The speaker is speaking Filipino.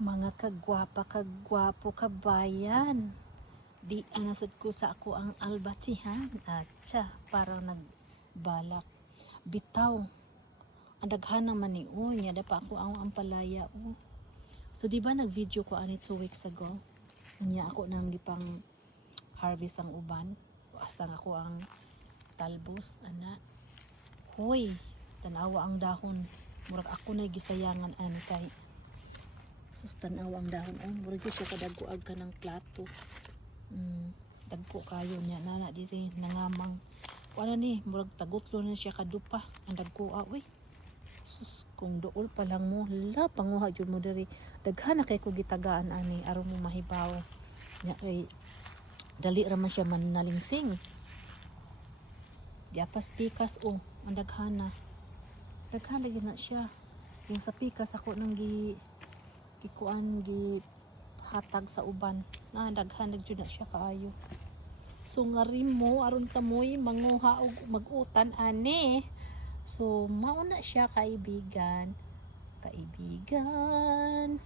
Mga kagwapa, kagwapo, kabayan. Di anasad ko sa ako ang albatihan. At siya, parang nagbalak. Bitaw. Ang daghan ng maniu niya. Dapa ako ang ampalaya. Oh. So, di ba nag-video ko ani 2 weeks ago? Niya ako nang lipang harvest ang uban. Hasta ako ang talbos. Ana. Hoy. Tanawa ang dahon. Murag ako na gisayangan ano kay tanawa ang dahon. Oh, murag siya kadagkuag ka ng plato. Dagko kayo niya. Nana diri nangamang. Wala ni. Murag tagutlo na siya kadupa. Ang dagko uy. Sus, kung dool pa lang mo. Hala, panguha yun mo diri. Daghan na kay ko gitagaan ani. Aron mo mahibaw. Nya kay dali raman siya manalingsing. Diapas pikas oh. Ang daghan na. Daghan lagi na siya. Yung sa pikas ako nang gikuan hatag sa uban. Na daghan jud na siya kaayo. So ngarim mo aron ta moy manguha og magutan ani. So mao na siya kaibigan. Kaibigan.